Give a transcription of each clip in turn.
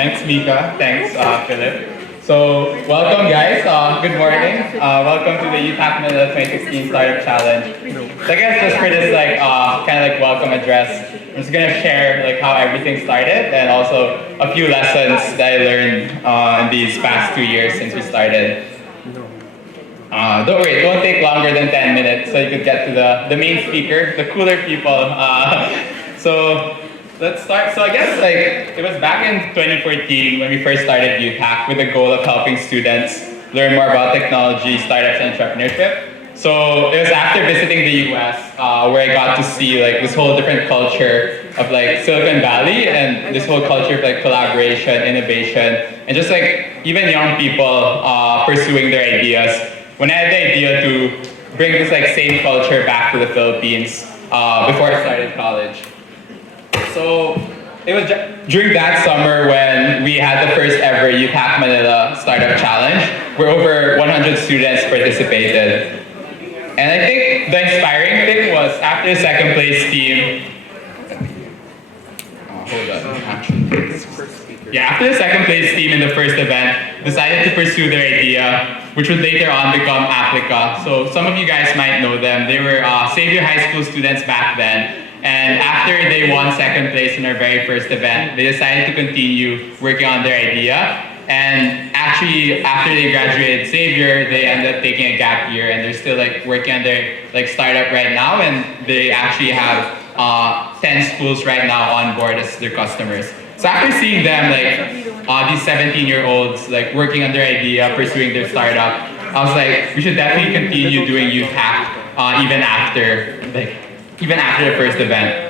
Thanks, Mika. Thanks, Philip. So, welcome, guys. Good morning. Welcome to the YouthHack Manila 2016 Startup Challenge. So, I guess just for this kind of like welcome address, I'm just gonna share like how everything started and also a few lessons that I learned in these past 2 years since we started. Don't worry, it won't take longer than 10 minutes, so you could get to the main speaker, the cooler people. So let's start. So I guess like it was back in 2014 when we first started YouthHack with the goal of helping students learn more about technology, startups, and entrepreneurship. So it was after visiting the US where I got to see like this whole different culture of like Silicon Valley and this whole culture of like collaboration, innovation, and just like even young people pursuing their ideas. When I had the idea to bring this like same culture back to the Philippines before I started college. So it was during that summer when we had the first ever YouthHack Manila Startup Challenge, where over 100 students participated. And I think the inspiring thing was after the second place team. After the second place team in the first event decided to pursue their idea, which would later on become Applica. So some of you guys might know them. They were Xavier High School students back then. And after they won second place in our very first event, they decided to continue working on their idea. And actually, after they graduated Xavier, they ended up taking a gap year, and they're still like working on their like startup right now. And they actually have 10 schools right now on board as their customers. So after seeing them, like these 17-year-olds, like working on their idea, pursuing their startup, I was like, we should definitely continue doing YouthHack even after the first event.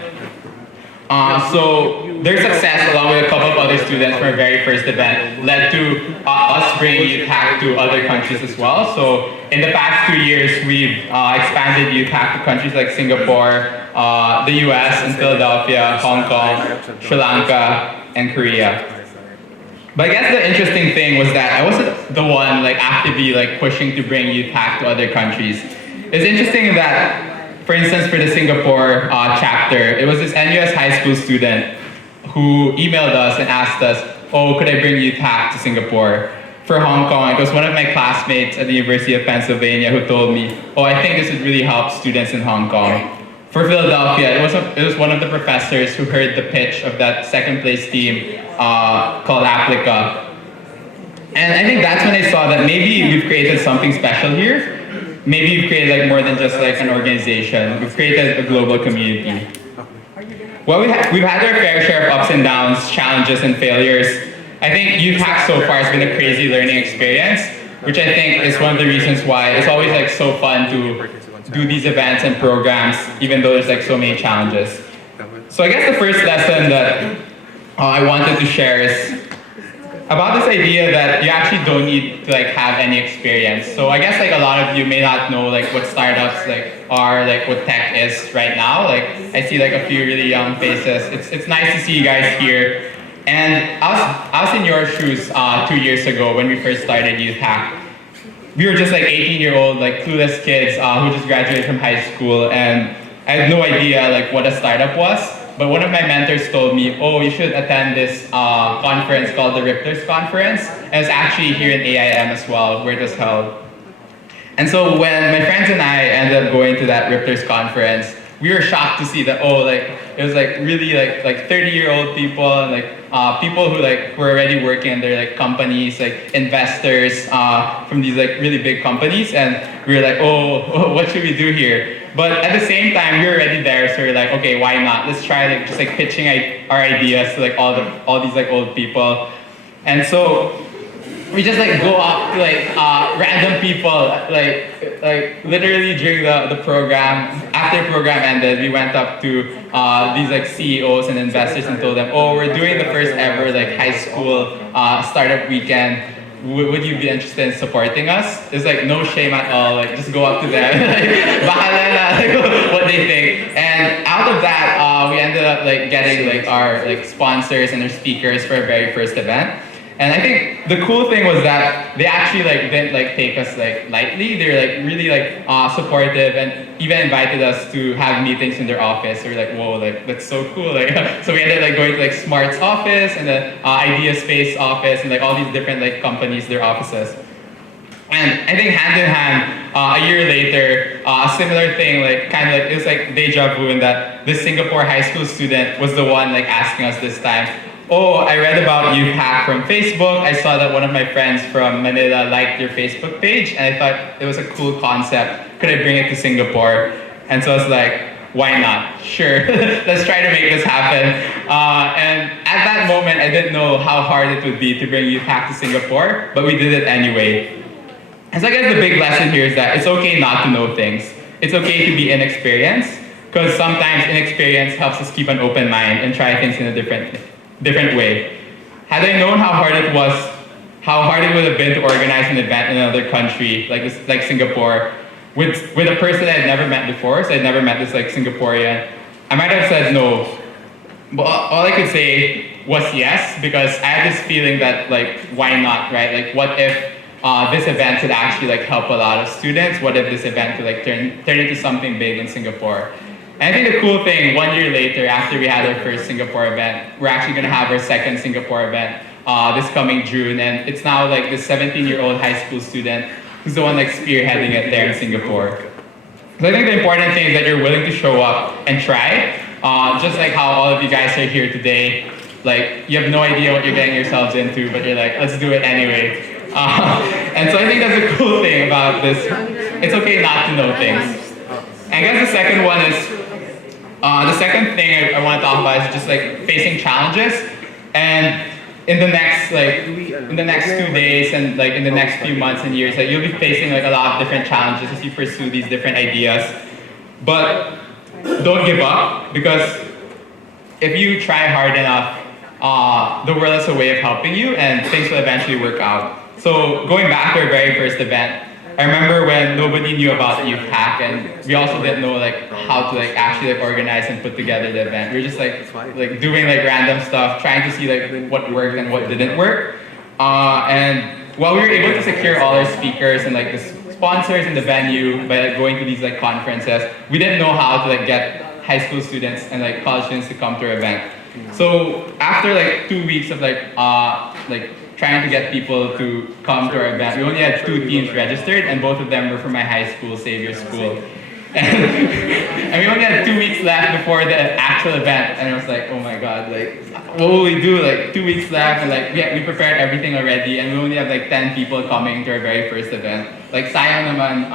So their success, along with a couple of other students from our very first event, led to us bringing YouthHack to other countries as well. So in the past 2 years, we've expanded YouthHack to countries like Singapore, the US, and Philadelphia, Hong Kong, Sri Lanka, and Korea. But I guess the interesting thing was that I wasn't the one like actively like pushing to bring YouthHack to other countries. It's interesting that, for instance, for the Singapore chapter, it was this NUS high school student who emailed us and asked us, oh, could I bring YouthHack to Singapore? For Hong Kong, it was one of my classmates at the University of Pennsylvania who told me, oh, I think this would really help students in Hong Kong. For Philadelphia, it was one of the professors who heard the pitch of that second place team called Applica. And I think that's when I saw that maybe we've created something special here. Maybe we've created like more than just like an organization. We've created a global community. Well, we've had our fair share of ups and downs, challenges and failures. I think YouthHack so far has been a crazy learning experience, which I think is one of the reasons why it's always like so fun to do these events and programs, even though there's like so many challenges. So I guess the first lesson that I wanted to share is about this idea that you actually don't need to like have any experience. So I guess like a lot of you may not know like what startups like are, like what tech is right now. Like I see like a few really young faces. It's nice to see you guys here. And I was in your shoes 2 years ago when we first started YouthHack. We were just like 18-year-old, like clueless kids who just graduated from high school, and I had no idea like what a startup was. But one of my mentors told me, oh, you should attend this conference called the Riplers Conference. And it's actually here in AIM as well, where it was held. And so when my friends and I ended up going to that Riplers Conference, we were shocked to see that, oh, like it was like really like 30-year-old people and like people who like were already working in their like companies, like investors from these like really big companies, and we were like, oh, what should we do here? But at the same time, we were already there, so we were like, okay, why not? Let's try like just like pitching our ideas to like all these like old people, and so we just like go up to like random people, like literally during the program. After the program ended, we went up to these like CEOs and investors and told them, oh, we're doing the first ever like high school startup weekend. Would you be interested in supporting us? There's like no shame at all. Like just go up to them, like bahala na, like what they think. And out of that, we ended up like getting like our like sponsors and our speakers for our very first event. And I think the cool thing was that they actually like didn't like take us like lightly. They were like really like supportive and even invited us to have meetings in their office. We were like, whoa, like that's so cool. Like so we ended up like going to like Smart's office and the Idea Space office and like all these different like companies, their offices. And I think hand in hand, a year later, a similar thing, like kind of like, it was like deja vu in that this Singapore high school student was the one like asking us this time, oh, I read about YouthHack from Facebook. I saw that one of my friends from Manila liked your Facebook page, and I thought it was a cool concept. Could I bring it to Singapore? And so I was like, why not? Sure, let's try to make this happen. And at that moment, I didn't know how hard it would be to bring YouthHack to Singapore, but we did it anyway. And so I guess the big lesson here is that it's okay not to know things. It's okay to be inexperienced, because sometimes inexperience helps us keep an open mind and try things in a different way. Had I known how hard it would have been to organize an event in another country, like Singapore, with a person I'd never met before, so I'd never met this like Singaporean, I might have said no. But all I could say was yes, because I had this feeling that like, why not, right? Like, what if this event could actually like help a lot of students? What if this event could like turn into something big in Singapore? And I think the cool thing, 1 year later, after we had our first Singapore event, we're actually going to have our second Singapore event this coming June, and it's now like this 17-year-old high school student who's the one like spearheading it there in Singapore. So I think the important thing is that you're willing to show up and try, just like how all of you guys are here today. Like, you have no idea what you're getting yourselves into, but you're like, let's do it anyway. And so I think that's a cool thing about this. It's okay not to know things. And I guess the second one is, the second thing I want to talk about is just like facing challenges. And in the next 2 days and like in the next few months and years, like, you'll be facing like a lot of different challenges as you pursue these different ideas. But don't give up, because if you try hard enough, the world has a way of helping you and things will eventually work out. So going back to our very first event, I remember when nobody knew about YouthHack, and we also didn't know like how to like actually like organize and put together the event. We were just like doing like random stuff, trying to see like what worked and what didn't work. And while we were able to secure all our speakers and like the sponsors in the venue by like going to these like conferences, we didn't know how to like get high school students and like college students to come to our event. So after like 2 weeks of like trying to get people to come to our event, we only had 2 teams registered, and both of them were from my high school, Xavier School. And we only had 2 weeks left before the actual event, and I was like, oh my god, like, what will we do? Like, 2 weeks left, and like, we prepared everything already, and we only have like 10 people coming to our very first event. Like, sayang naman,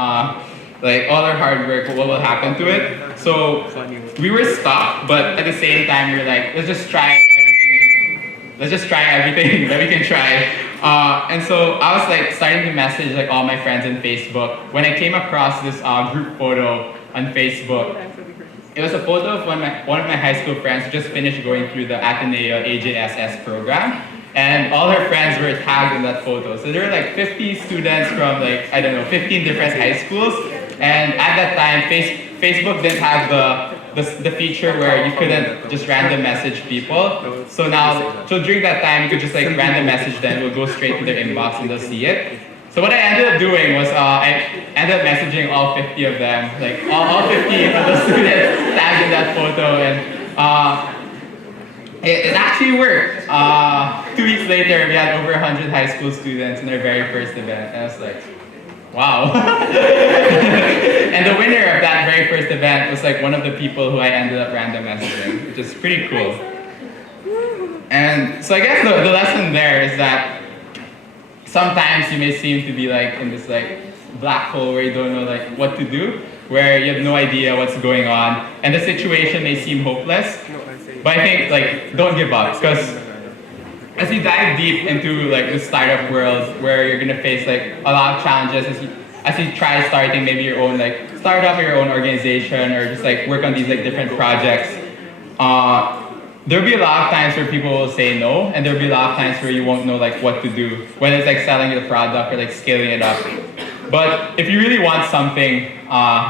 like all our hard work, what will happen to it? So we were stuck, but at the same time, we were like, let's just try everything that we can try. And so I was like starting to message like all my friends on Facebook when I came across this group photo on Facebook. It was a photo of one of my high school friends who just finished going through the Ateneo AJSS program, and all her friends were tagged in that photo. So there were like 50 students from like, I don't know, 15 different high schools, and at that time Facebook didn't have the feature where you couldn't just random message people. So during that time, you could just like random message them, it will go straight to their inbox and they'll see it. So what I ended up doing was I ended up messaging all 50 of them, like all 50 of the students tagged in that photo, and it actually worked. 2 weeks later, we had over 100 high school students in our very first event, and I was like, wow. And the winner of that very first event was like one of the people who I ended up random messaging, which is pretty cool. And so I guess the lesson there is that sometimes you may seem to be like in this like black hole where you don't know like what to do, where you have no idea what's going on, and the situation may seem hopeless. But I think like don't give up, because as you dive deep into like the startup world, where you're gonna face like a lot of challenges as you try starting maybe your own like startup or your own organization, or just like work on these like different projects, there'll be a lot of times where people will say no, and there'll be a lot of times where you won't know like what to do, whether it's like selling the product or like scaling it up. But if you really want something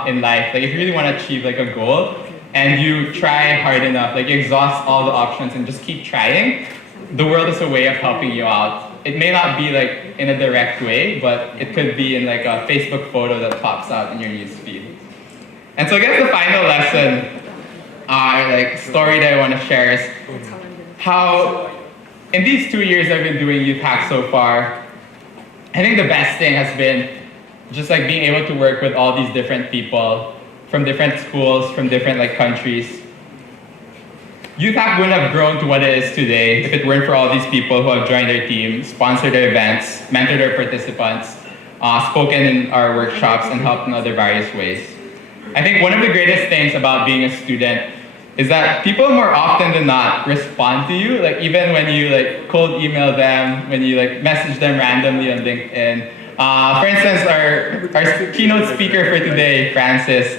in life, like if you really want to achieve like a goal, and you try hard enough, like you exhaust all the options and just keep trying, the world is a way of helping you out. it may not be like in a direct way, but it could be in like a Facebook photo that pops out in your newsfeed. And so I guess the final lesson, like story that I want to share is how in these 2 years I've been doing YouthHack so far, I think the best thing has been just like being able to work with all these different people from different schools, from different like countries. YouthHack wouldn't have grown to what it is today if it weren't for all these people who have joined our team, sponsored our events, mentored our participants, spoken in our workshops, and helped in other various ways. I think one of the greatest things about being a student is that people more often than not respond to you, like even when you like cold email them, when you like message them randomly on LinkedIn. For instance, our keynote speaker for today, Francis,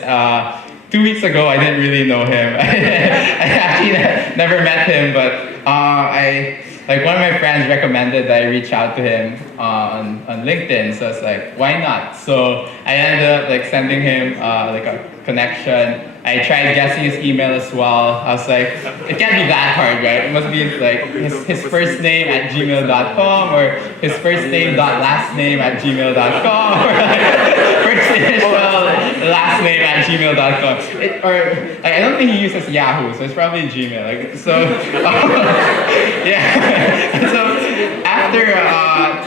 2 weeks ago, I didn't really know him. I actually never met him, but one of my friends recommended that I reach out to him on LinkedIn. So I was like, why not? So I ended up like sending him like a connection. I tried guessing his email as well. I was like, it can't be that hard, right? It must be like his first name at gmail.com or his first name dot last name at gmail.com or like first initial last name at gmail.com. I don't think he uses Yahoo, so it's probably Gmail. Like, so yeah. So after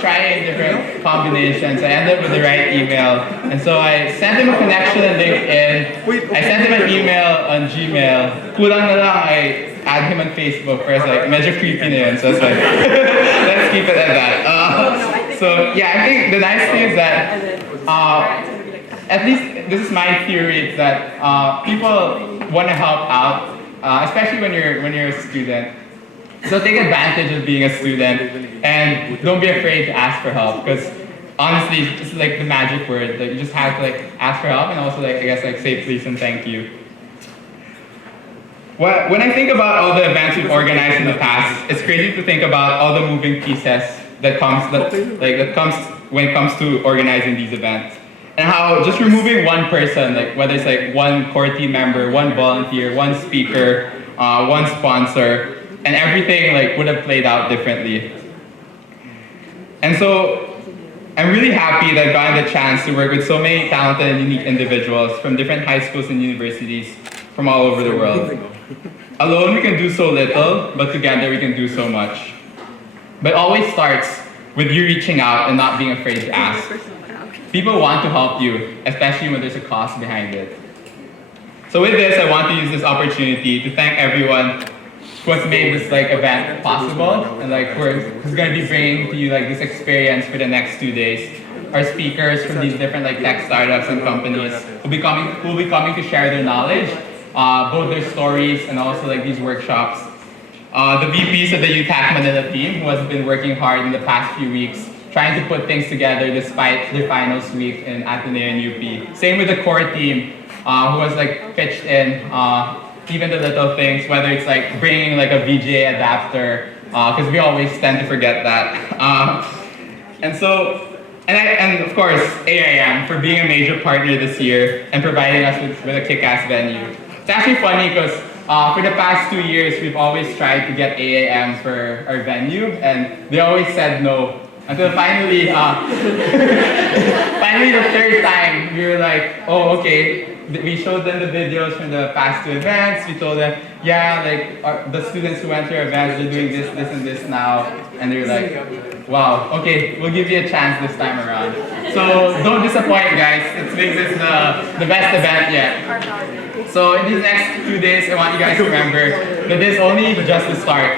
trying different combinations, I ended up with the right email. And so I sent him a connection on LinkedIn. I sent him an email on Gmail. Kulang na lang, I add him on Facebook. Whereas like, medyo creepy na yun. So it's like, let's keep it at that. So yeah, I think the nice thing is that, at least this is my theory, is that people want to help out, especially when you're a student. So take advantage of being a student and don't be afraid to ask for help, because honestly, it's like the magic word. Like, you just have to like ask for help and also like I guess like say please and thank you. When I think about all the events we've organized in the past, it's crazy to think about all the moving pieces that comes when it comes to organizing these events. And how just removing one person, like whether it's like one core team member, one volunteer, one speaker, one sponsor, and everything like would have played out differently. And so I'm really happy that I've gotten the chance to work with so many talented and unique individuals from different high schools and universities from all over the world. Alone we can do so little, but together we can do so much. But it always starts with you reaching out and not being afraid to ask. People want to help you, especially when there's a cost behind it. So with this, I want to use this opportunity to thank everyone who has made this like event possible and like who's going to be bringing to you like this experience for the next 2 days. Our speakers from these different like tech startups and companies who will be coming to share their knowledge, both their stories and also like these workshops. The VPs of the YouthHack Manila team who has been working hard in the past few weeks trying to put things together despite their finals week in Ateneo and UP. Same with the core team who has like pitched in even the little things, whether it's like bringing like a VGA adapter, because we always tend to forget that. And of course, AIM for being a major partner this year and providing us with a kick-ass venue. It's actually funny because for the past 2 years, we've always tried to get AIM for our venue, and they always said no. Until finally, finally the third time, we were like, oh, okay. We showed them the videos from the past 2 events. We told them, yeah, like the students who went to our events, they're doing this, this, and this now. And they're like, wow, okay, we'll give you a chance this time around. So don't disappoint, guys. Let's make this the best event yet. So in these next 2 days, I want you guys to remember that this is only just the start.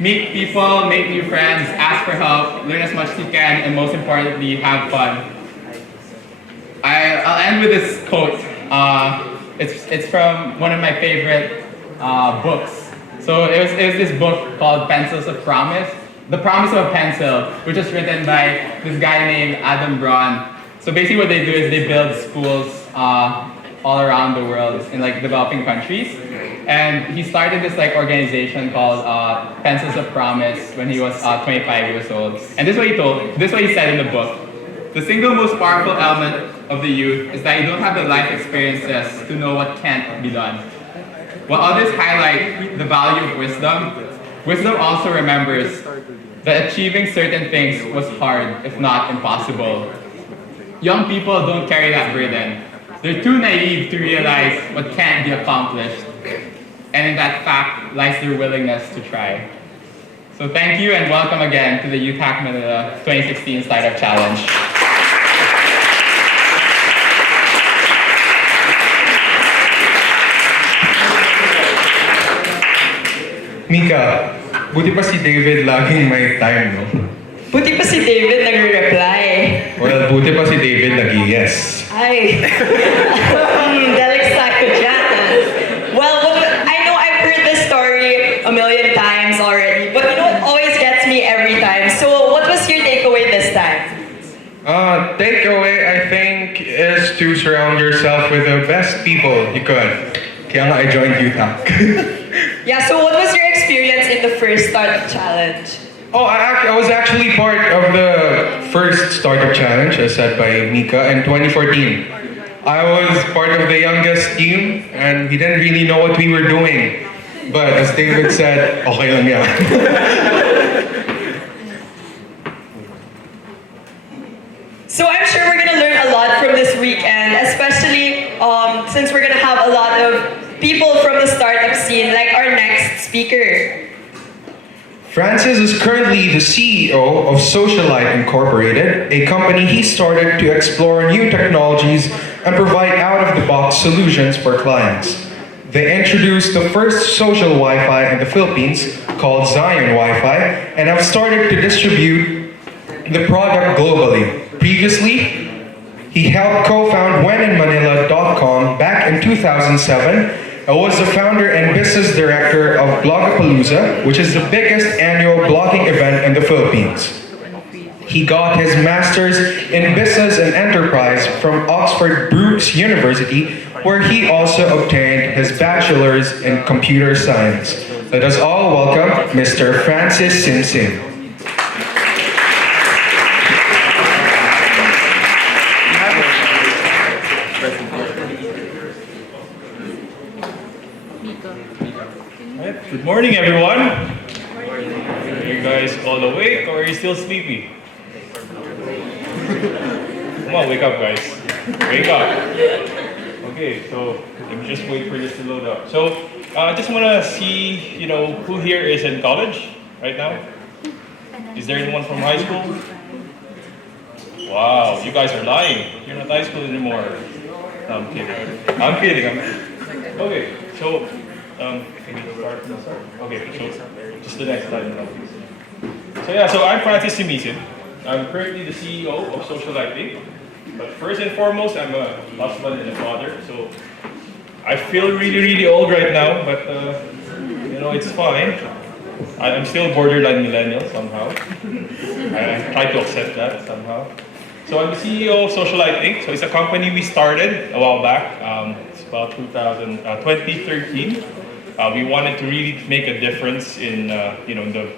Meet people, make new friends, ask for help, learn as much as you can, and most importantly, have fun. I'll end with this quote. It's from one of my favorite books. So it was this book called Pencils of Promise. The Promise of a Pencil, which was written by this guy named Adam Braun. So basically what they do is they build schools all around the world in like developing countries. And he started this like organization called Pencils of Promise when he was 25 years old. And this is what he said in the book. The single most powerful element of the youth is that you don't have the life experiences to know what can't be done. While others highlight the value of wisdom, wisdom also remembers that achieving certain things was hard, if not impossible. Young people don't carry that burden. They're too naive to realize what can't be accomplished. And in that fact lies their willingness to try. So thank you and welcome again to the YouthHack Manila 2016 Startup Challenge. Mika, buti pa si David laging may time, no? Buti pa si David nagre-reply. Well, buti pa si David nag-yes. Ay. Dalik-sak ko dyan. Well, I know I've heard this story a million times already, but you know what always gets me every time? So what was your takeaway this time? Takeaway, I think, is to surround yourself with the best people you could. Kaya nga I joined YouthHack. Yeah, so what was your experience in the first startup challenge? Oh, I was actually part of the first startup challenge, as said by Mika, in 2014. I was part of the youngest team, and we didn't really know what we were doing. But as David said, okay lang yan. So I'm sure we're gonna learn a lot from this weekend, especially since we're gonna have a lot of people from the startup scene, like our next speaker. Francis is currently the CEO of Socialite Incorporated, a company he started to explore new technologies and provide out-of-the-box solutions for clients. They introduced the first social Wi-Fi in the Philippines, called Zion Wi-Fi, and have started to distribute the product globally. Previously, he helped co-found wheninmanila.com back in 2007, and was the founder and business director of Blogapalooza, which is the biggest annual blogging event in the Philippines. He got his master's in business and enterprise from Oxford Brookes University, where he also obtained his bachelor's in computer science. Let us all welcome Mr. Francis Simpson. Good morning, everyone. Are you guys all awake or are you still sleepy? Come on, wake up, guys. Wake up. Okay, so let me just wait for this to load up. So I just want to see, who here is in college right now? Is there anyone from high school? Wow, you guys are lying. You're not high school anymore. No, I'm kidding. I'm kidding. Okay, so can we start from the start? Okay, so just the next slide now, please. So I'm Francis Simisin. I'm currently the CEO of Socialite Inc. But first and foremost, I'm a husband and a father. So I feel really, really old right now, but it's fine. I'm still borderline millennial somehow. I try to accept that somehow. So I'm the CEO of Socialite Inc. So it's a company we started a while back. It's about 2013. We wanted to really make a difference in the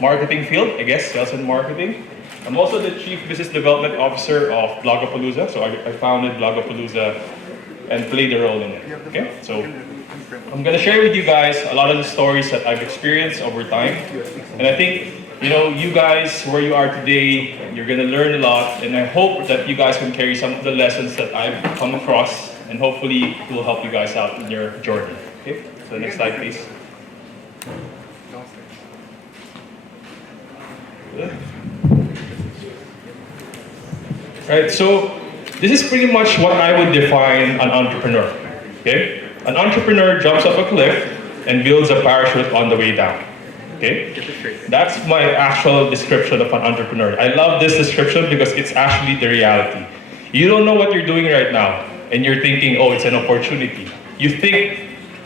marketing field, I guess, sales and marketing. I'm also the Chief Business Development Officer of Blogapalooza. So I founded Blogapalooza and played a role in it. Okay, so I'm gonna share with you guys a lot of the stories that I've experienced over time. And I think, you guys, where you are today, you're gonna learn a lot. And I hope that you guys can carry some of the lessons that I've come across, and hopefully it will help you guys out in your journey. Okay, so next slide, please. Right, so this is pretty much what I would define an entrepreneur. Okay, an entrepreneur jumps off a cliff and builds a parachute on the way down. Okay, that's my actual description of an entrepreneur. I love this description because it's actually the reality. You don't know what you're doing right now, and you're thinking, oh, it's an opportunity. You think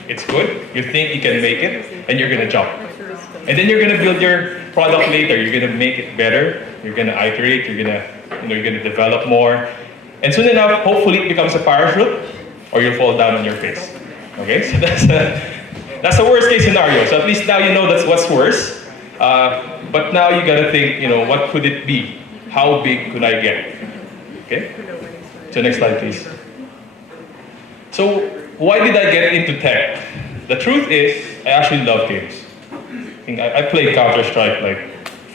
it's good, you think you can make it, and you're gonna jump. And then you're gonna build your product later. You're gonna make it better. You're gonna iterate. You're gonna develop more. And soon enough, hopefully, it becomes a parachute, or you'll fall down on your face. Okay, so that's the worst case scenario. So at least now you know that's what's worse. But now you gotta think, what could it be? How big could I get? Okay. So next slide, please. So why did I get into tech? The truth is, I actually love games. I played Counter-Strike like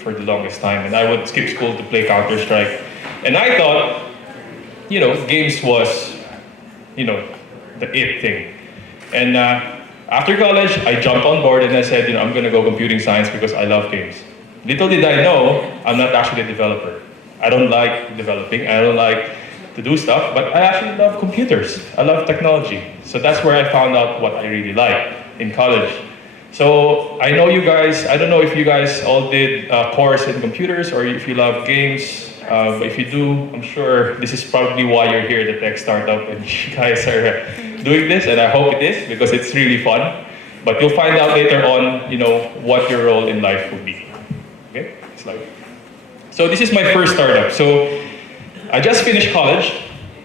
for the longest time. And I would skip school to play Counter-Strike. And I thought, games was, the it thing. And after college, I jumped on board and I said, I'm gonna go computing science because I love games. Little did I know, I'm not actually a developer. I don't like developing, I don't like to do stuff, but I actually love computers. I love technology. So that's where I found out what I really like in college. So I know you guys, I don't know if you guys all did a course in computers or if you love games, but if you do, I'm sure this is probably why you're here at the tech startup and you guys are doing this, and I hope it is because it's really fun. But you'll find out later on, what your role in life will be. Okay, slide. So this is my first startup. So I just finished college,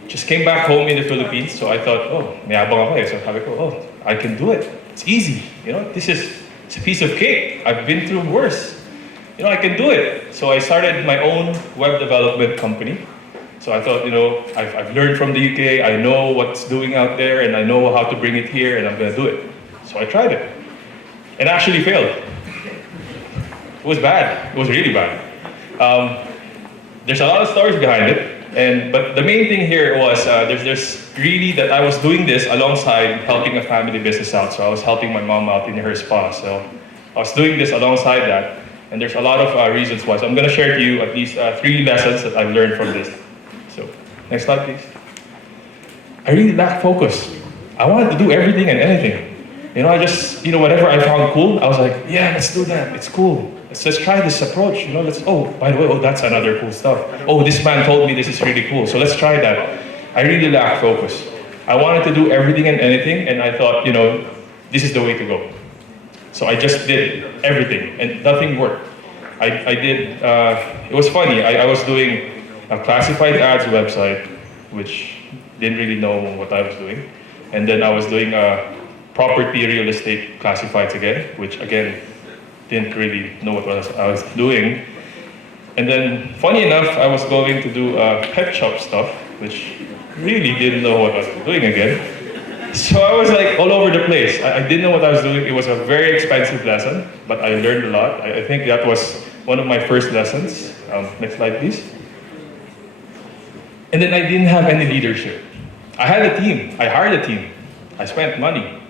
just came back home in the Philippines. So I thought, mayabang ako eh. So sabi ko, I can do it. It's easy. It's a piece of cake. I've been through worse. I can do it. So I started my own web development company. So I thought, I've learned from the UK, I know what's doing out there, and I know how to bring it here, and I'm gonna do it. So I tried it. And actually failed. It was bad. It was really bad. There's a lot of stories behind it, but the main thing here was there's really that I was doing this alongside helping a family business out. So I was helping my mom out in her spa. So I was doing this alongside that, and there's a lot of reasons why. So I'm going to share to you at least 3 lessons that I've learned from this. So next slide, please. I really lacked focus. I wanted to do everything and anything. I just, whatever I found cool, I was like, yeah, let's do that. It's cool. Let's try this approach. By the way, that's another cool stuff. This man told me this is really cool. So let's try that. I really lacked focus. I wanted to do everything and anything, and I thought, this is the way to go. So I just did everything, and nothing worked. I did, it was funny. I was doing a classified ads website, which didn't really know what I was doing. And then I was doing property real estate classifieds again, which again, didn't really know what I was doing. And then, funny enough, I was going to do pet shop stuff, which really didn't know what I was doing again. So I was like all over the place. I didn't know what I was doing. It was a very expensive lesson, but I learned a lot. I think that was one of my first lessons. Next slide, please. And then I didn't have any leadership. I had a team. I hired a team. I spent money.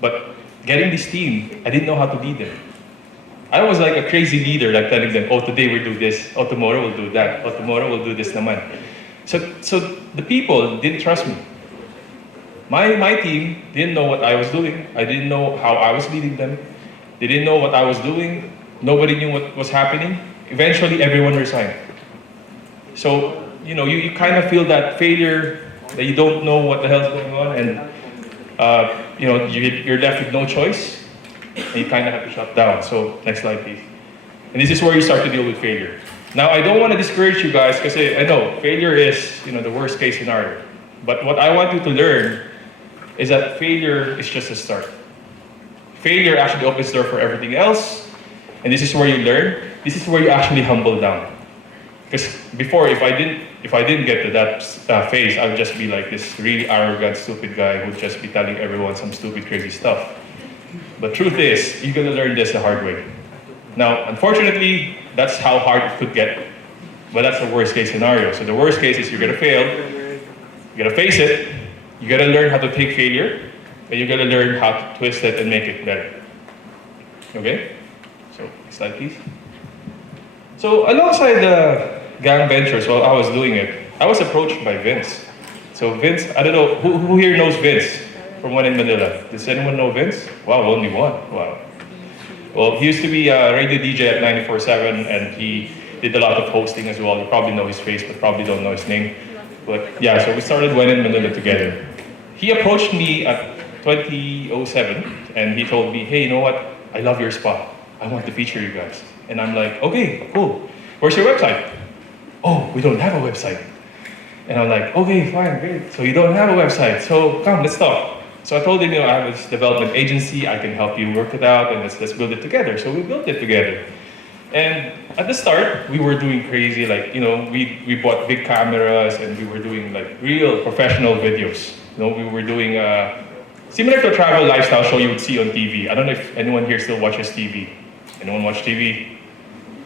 But getting this team, I didn't know how to lead them. I was like a crazy leader, like telling them, today we'll do this, tomorrow we'll do that, tomorrow we'll do this naman. So the people didn't trust me. My team didn't know what I was doing. I didn't know how I was leading them. They didn't know what I was doing. Nobody knew what was happening. Eventually, everyone resigned. So, you kind of feel that failure, that you don't know what the hell's going on, and you're left with no choice, and you kind of have to shut down. So, next slide, please. And this is where you start to deal with failure. Now, I don't want to discourage you guys, because I know failure is, the worst case scenario. But what I want you to learn is that failure is just a start. Failure actually opens the door for everything else, and this is where you learn. This is where you actually humble down. Because before, if I didn't get to that phase, I would just be like this really arrogant, stupid guy who would just be telling everyone some stupid, crazy stuff. But truth is, you're gonna learn this the hard way. Now, unfortunately, that's how hard it could get. But that's the worst case scenario. So the worst case is you're gonna fail, you're gonna face it, you gotta learn how to take failure, and you gotta learn how to twist it and make it better. Okay? So, next slide, please. So, alongside the gang ventures, while I was doing it, I was approached by Vince. So, Vince, I don't know, who here knows Vince from one in Manila? Does anyone know Vince? Wow, only one. Wow. Well, he used to be a radio DJ at 94.7, and he did a lot of hosting as well. You probably know his face, but probably don't know his name. But yeah, so we started When in Manila together. He approached me at 2007, and he told me, hey, you know what? I love your spa. I want to feature you guys. And I'm like, okay, cool. Where's your website? Oh, we don't have a website. And I'm like, okay, fine, great. So you don't have a website. So come, let's talk. So I told him, I have this development agency. I can help you work it out, and let's build it together. So we built it together. And at the start, we were doing crazy, we bought big cameras, and we were doing real professional videos. We were doing similar to a travel lifestyle show you would see on TV. I don't know if anyone here still watches TV. Anyone watch TV?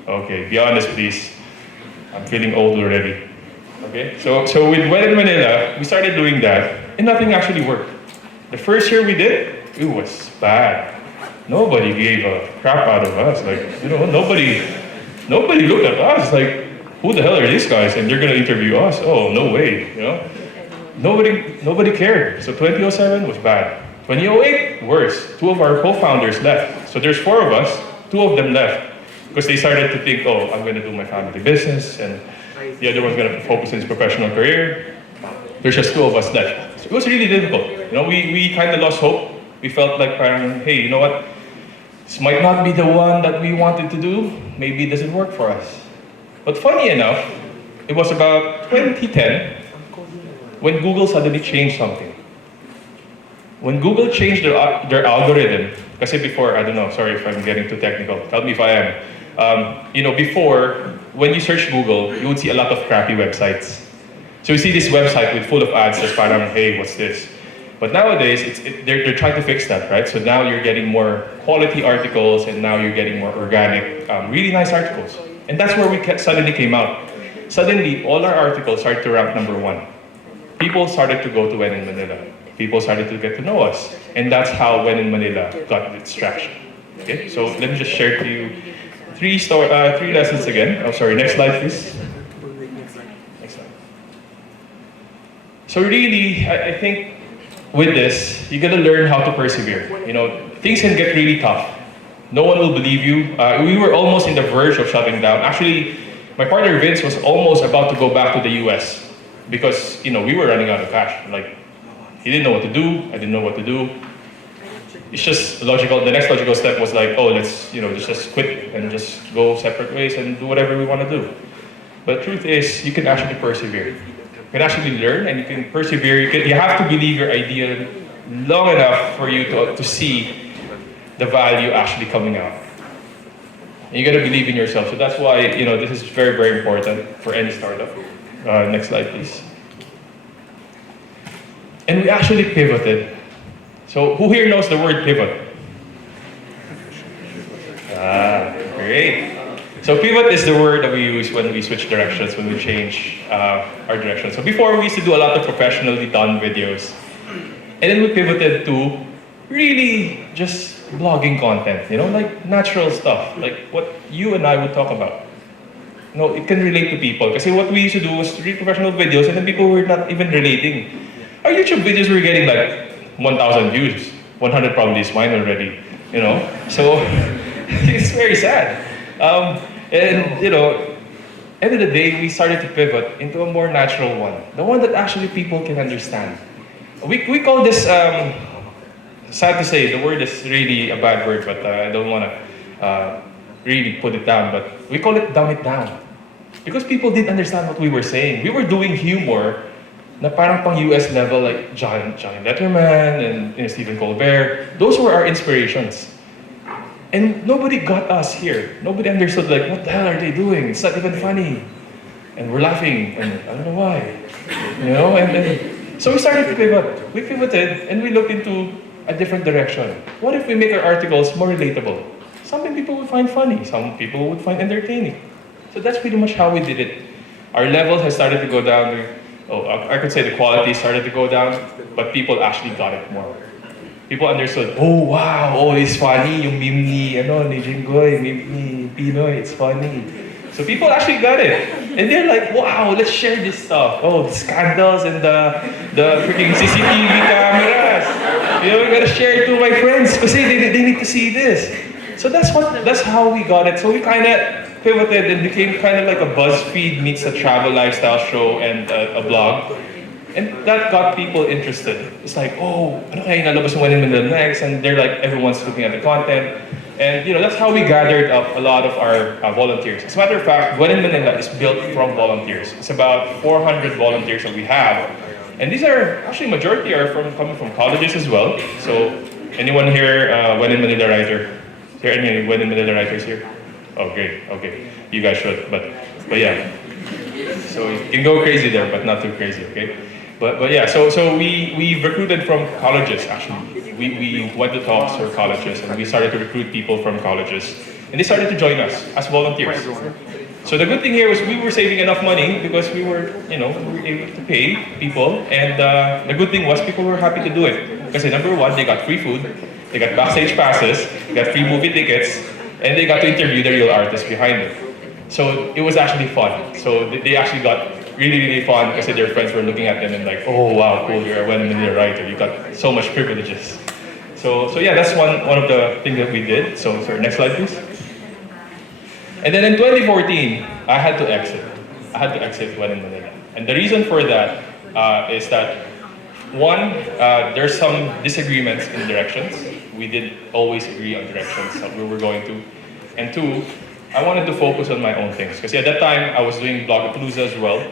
Okay, be honest, please. I'm feeling old already. Okay, so with When in Manila, we started doing that, and nothing actually worked. The first year we did, it was bad. Nobody gave a crap out of us. Like, nobody looked at us like, who the hell are these guys? And they're gonna interview us? Oh, no way, Nobody cared. So 2007 was bad. 2008, worse. Two of our co-founders left. So there's four of us, two of them left. Because they started to think, oh, I'm gonna do my family business, and the other one's gonna focus on his professional career. There's just two of us left. So it was really difficult. We kind of lost hope. We felt like, hey, you know what? This might not be the one that we wanted to do. Maybe it doesn't work for us. But funny enough, it was about 2010 when Google suddenly changed something. When Google changed their algorithm, kasi before, I don't know, sorry if I'm getting too technical, tell me if I am. Before, when you search Google, you would see a lot of crappy websites. So you see this website with full of ads that's parang, hey, what's this? But nowadays, they're trying to fix that, right? So now you're getting more quality articles, and now you're getting more organic, really nice articles. And that's where we suddenly came out. Suddenly, all our articles started to rank #1. People started to go to When in Manila. People started to get to know us. And that's how When in Manila got its traction. Okay, so let me just share to you three lessons again. Oh, sorry, next slide, please. Next slide. So really, I think with this, you gotta learn how to persevere. Things can get really tough. No one will believe you. We were almost in the verge of shutting down. Actually, my partner Vince was almost about to go back to the US because we were running out of cash. Like, he didn't know what to do. I didn't know what to do. It's just logical. The next logical step was like, oh, let's just quit and just go separate ways and do whatever we want to do. But the truth is, you can actually persevere. You can actually learn, and you can persevere. You have to believe your idea long enough for you to see the value actually coming out. And you got to believe in yourself. So that's why this is very, very important for any startup. Next slide, please. And we actually pivoted. So who here knows the word pivot? Great. So pivot is the word that we use when we switch directions, when we change our direction. So before, we used to do a lot of professionally done videos. And then we pivoted to really just blogging content, like natural stuff, like what you and I would talk about. It can relate to people. Because what we used to do was read professional videos, and then people were not even relating. Our YouTube videos were getting like 1,000 views. 100 probably is mine already, So it's very sad. End of the day, we started to pivot into a more natural one. The one that actually people can understand. We call this, sad to say, the word is really a bad word, but I don't want to really put it down, but we call it dumb it down. Because people didn't understand what we were saying. We were doing humor na parang pang US level, like Johnny Letterman and Stephen Colbert. Those were our inspirations. And nobody got us here. Nobody understood, like, what the hell are they doing? It's not even funny. And we're laughing, and I don't know why. And so we started to pivot. We pivoted, and we looked into a different direction. What if we make our articles more relatable? Something people would find funny. Some people would find entertaining. So that's pretty much how we did it. Our level has started to go down. I could say the quality started to go down, but people actually got it more. People understood, oh wow, it's funny, yung meme ni Jinggoy, meme ni Pinoy, it's funny. So people actually got it. And they're like, wow, let's share this stuff. Oh, the scandals and the freaking CCTV cameras. I gotta share it to my friends because they need to see this. So that's how we got it. So we kind of pivoted and became kind of like a BuzzFeed meets a travel lifestyle show and a blog. And that got people interested. It's like, oh, ano kaya nalabas mo in the next? And they're like, everyone's looking at the content. And that's how we gathered up a lot of our volunteers. As a matter of fact, When in Manila is built from volunteers. It's about 400 volunteers that we have. And these are, actually majority are coming from colleges as well. So anyone here, When in Manila writer? Is there any When in Manila writers here? Oh, great, okay. You guys should, but yeah. So you can go crazy there, but not too crazy, okay? But yeah, so we recruited from colleges, actually. We went to talks for colleges, and we started to recruit people from colleges. and they started to join us as volunteers. So the good thing here was we were saving enough money because we were, we were able to pay people, and the good thing was people were happy to do it. Because number one, they got free food, they got backstage passes, they got free movie tickets, and they got to interview the real artists behind it. So it was actually fun. So they actually got really, really fun because their friends were looking at them and like, oh wow, cool, you're a one-minute writer, you got so much privileges. So yeah, that's one of the things that we did. So next slide, please. And then in 2014, I had to exit. I had to exit One in Manila. And the reason for that is that, one, there's some disagreements in directions. We did always agree on directions that we were going to. And two, I wanted to focus on my own things. Because at that time, I was doing Blogapalooza as well.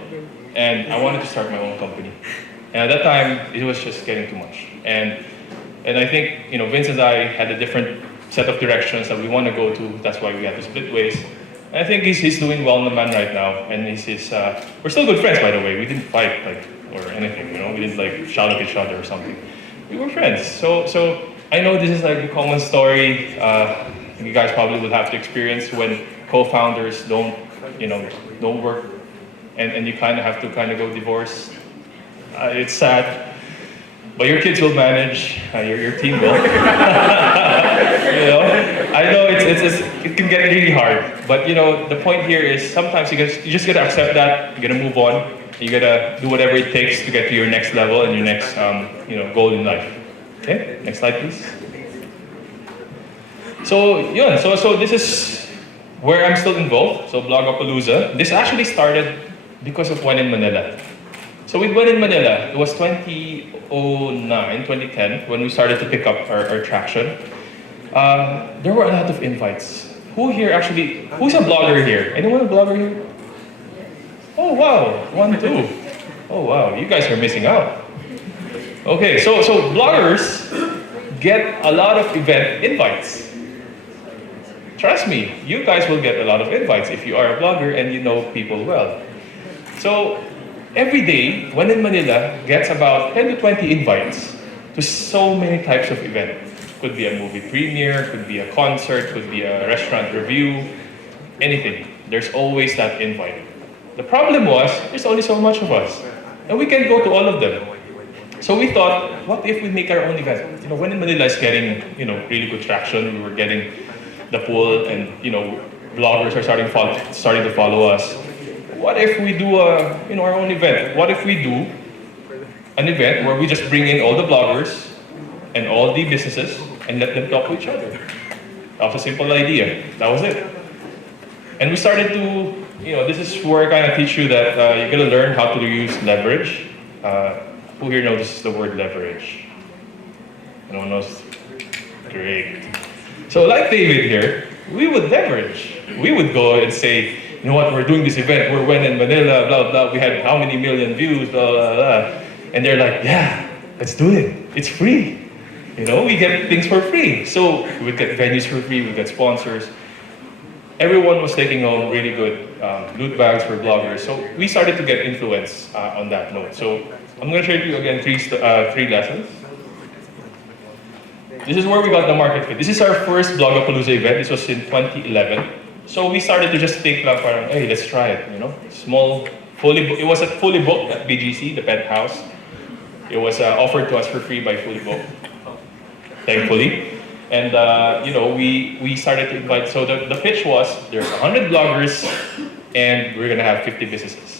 And I wanted to start my own company. And at that time, it was just getting too much. And I think, Vince and I had a different set of directions that we want to go to. That's why we had to split ways. And I think he's doing well in the man right now. And we're still good friends, by the way. We didn't fight or anything, We didn't shout at each other or something. We were friends. So I know this is like a common story. You guys probably will have to experience when co-founders don't work, and you kind of have to go divorce. It's sad. But your kids will manage. Your team will. I know it can get really hard. But the point here is sometimes you just gotta accept that. You gotta move on. You gotta do whatever it takes to get to your next level and your next goal in life. Okay, next slide, please. So this is where I'm still involved. So Blogapalooza. This actually started because of One in Manila. So with One in Manila, it was 2009, 2010, when we started to pick up our traction. There were a lot of invites. Who's a blogger here? Anyone a blogger here? Oh wow, 1, 2. Oh wow, you guys are missing out. Okay, so bloggers get a lot of event invites. Trust me, you guys will get a lot of invites if you are a blogger and you know people well. So every day, One in Manila gets about 10 to 20 invites to so many types of events. Could be a movie premiere, could be a concert, could be a restaurant review, anything. There's always that invite. The problem was, there's only so much of us, and we can't go to all of them. So we thought, what if we make our own event? One in Manila is getting, really good traction. We were getting the pull, and bloggers are starting to follow us. What if we do our own event? What if we do an event where we just bring in all the bloggers and all the businesses and let them talk to each other? That was a simple idea. That was it. And we started to, this is where I kind of teach you that you're going to learn how to use leverage. Who here knows the word leverage? No one knows? Great. So like David here, we would leverage. We would go and say, you know what, we're doing this event, we're One in Manila, blah, blah, we had how many million views, blah, blah, blah. And they're like, yeah, let's do it. It's free. We get things for free. So we would get venues for free, we get sponsors. Everyone was taking home really good loot bags for bloggers. So we started to get influence on that note. So I'm going to share with you again three lessons. This is where we got the market fit. This is our first Blogapalooza event. This was in 2011. So we started to just think like, hey, let's try it. Small, it was fully booked at BGC, the penthouse. It was offered to us for free by Fully Booked, thankfully. And we started to invite. So the pitch was there's 100 bloggers, and we're gonna have 50 businesses.